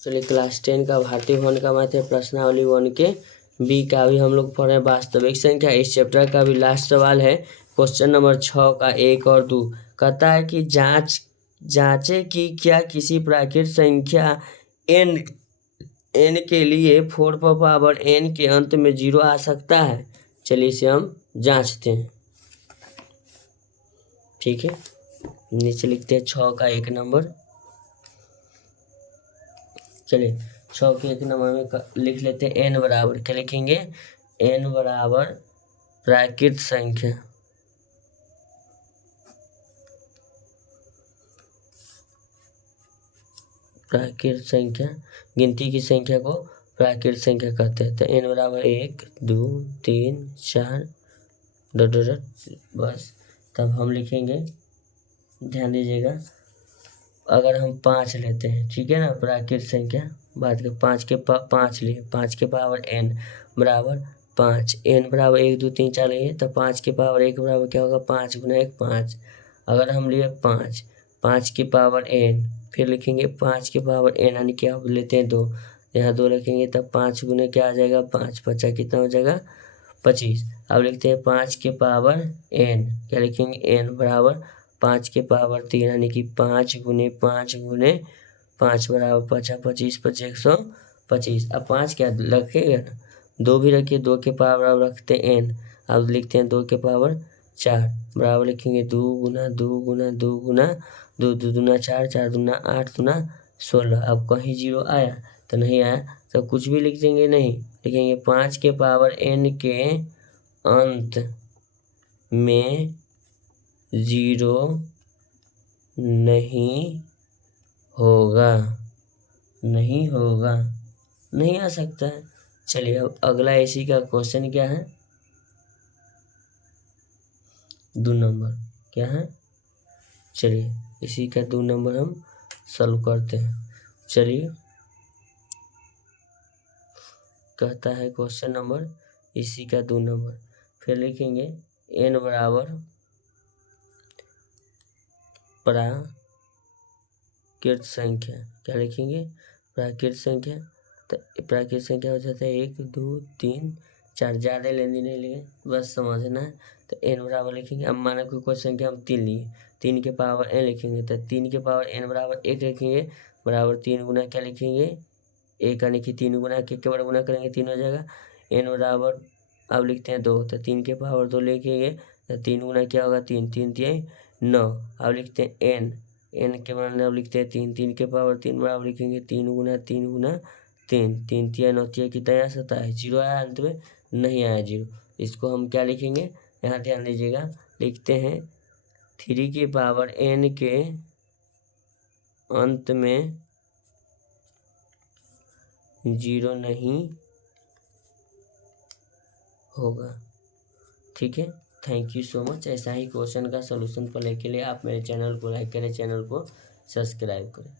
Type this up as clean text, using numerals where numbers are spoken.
चलिए क्लास 10 का भारतीय भवन का मैथ है प्रश्नावली 1 के बी का भी हम लोग पढ़ रहे हैं वास्तविक संख्या। इस चैप्टर का भी लास्ट सवाल है क्वेश्चन नंबर 6 का 1 और 2। कहता है कि जांचे कि क्या किसी प्राकृत संख्या n के लिए 4 पावर n के अंत में 0 आ सकता है। चलिए इसे हम जांचते हैं। ठीक है, नीचे लिखते हैं 6 का 1 नंबर। चलिए 6 के 1 नंबर में लिख लेते हैं n बराबर क्या लिखेंगे, n बराबर प्राकृत संख्या गिनती की संख्या को प्राकृत संख्या कहते हैं। तो n बराबर 1 2 3 4 बस। तब हम लिखेंगे, ध्यान दीजिएगा, अगर हम 5 लेते हैं, ठीक है ना, प्राकृत संख्या बात के 5 लिए 5 के पावर n बराबर 5, n बराबर 1 2 3 4 लिए तो 5 के पावर 1 बराबर क्या होगा 5 गुना 1 5। अगर हम लिए 5 की पावर n, फिर लिखेंगे 5 के पावर n यानी क्या लेते हैं 2, यहाँ 2 रखेंगे तब 5 गुना क्या आ जाएगा 5 5 कितना हो जाएगा 25। अब लिखते हैं 5 के पावर n, क्या लिखेंगे n बराबर 5 के पावर 3 यानी कि 5 गुने 5 बराबर 5 25 25 125। अब 5 क्या रखेगा ना, 2 भी रखिए, 2 के पावर अब रखते हैं n। अब लिखते हैं 2 के पावर 4 बराबर लिखेंगे 2 गुना 2 गुना 2 गुना 2 2 दूना 4 4 दूना 8 दूना 16। अब कहीं 0 आया तो नहीं आया तो कुछ भी लिख देंगे, नहीं लिखेंगे 5 के पावर n के अंत में 0 नहीं होगा, नहीं आ सकता है। चलिए अब अगला इसी का क्वेश्चन क्या है, 2 नंबर क्या है। चलिए इसी का 2 नंबर हम सॉल्व करते हैं। चलिए कहता है क्वेश्चन नंबर इसी का 2 नंबर, फिर लिखेंगे n बराबर प्राकृत संख्या, क्या लिखेंगे प्राकृत संख्या। तो प्राकृत संख्या हो जाता है 1 2 3 4, ज़्यादा लेनी नहीं लिए, बस समझना है। तो n बराबर लिखेंगे, अब माना कोई क्वेश्चन संख्या हम 3 लिए, 3 के पावर n लिखेंगे तो 3 के पावर n बराबर 1 लिखेंगे बराबर 3 गुना क्या लिखेंगे 1 यानी कि 3 गुना के बार गुना करेंगे 3 हो जाएगा। n बराबर अब लिखते हैं 2 तो 3 के पावर 2 लिखेंगे तो 3 गुना क्या होगा 3 3 3 9। अब लिखते हैं n के बराबर अब लिखते हैं 3 3 के पावर 3 बराबर लिखेंगे 3 गुना 3 गुना 3 3 3 9 कितना आया 27, 0 आया अंत में, नहीं आया 0। इसको हम क्या लिखेंगे, यहाँ ध्यान दीजिएगा, लिखते हैं 3 के पावर n के अंत में 0 नहीं होगा। ठीक है, थैंक यू सो मच। ऐसा ही क्वेश्चन का सलूशन पाने के लिए आप मेरे चैनल को लाइक करें, चैनल को सब्सक्राइब करें।